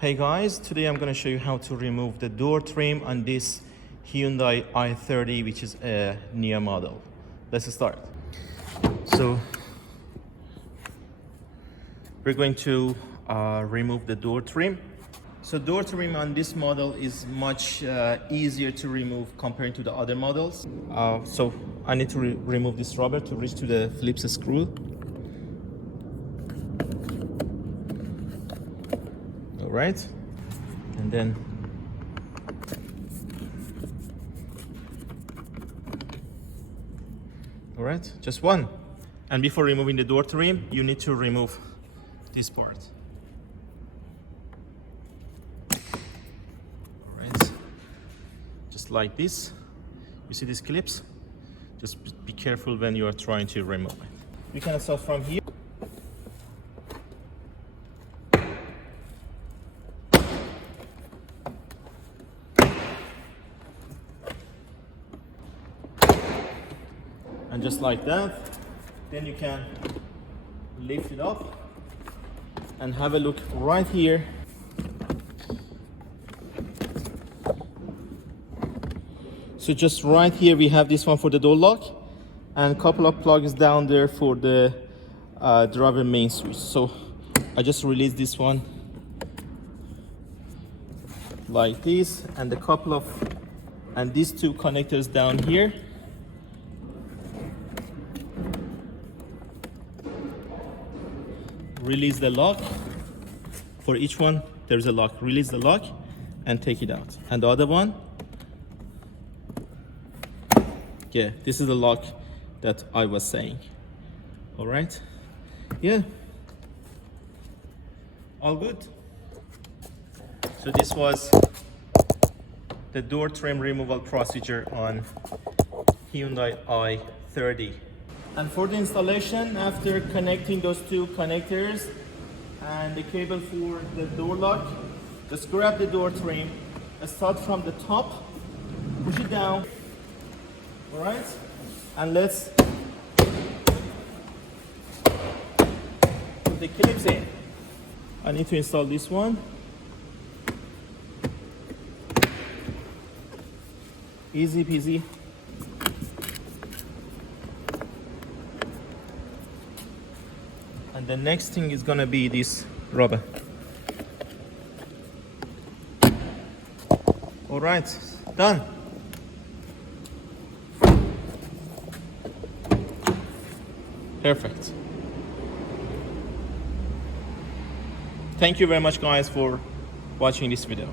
Hey guys, today I'm going to show you how to remove the door trim on this Hyundai i30, which is a new model. Let's start. So we're going to remove the door trim. So door trim on this model is much easier to remove compared to the other models. So I need to remove this rubber to reach to the Phillips screw. All right, and then all right, just one. And before removing the door trim, you need to remove this part. All right, just like this. You see these clips? Just be careful when you are trying to remove it. You can start from here. And just like that, then you can lift it up and have a look right here. So just right here we have this one for the door lock and a couple of plugs down there for the driver main switch. So I just release this one like this, and these two connectors down here. Release the lock. For each one there's a lock. Release the lock and take it out. And the other one, yeah, this is the lock that I was saying. All right, yeah, all good. So this was the door trim removal procedure on Hyundai i30. And for the installation, after connecting those two connectors and the cable for the door lock, just grab the door trim, start from the top, push it down, all right? And let's put the clips in. I need to install this one. Easy peasy. And the next thing is gonna be this rubber. All right, done. Perfect. Thank you very much guys for watching this video.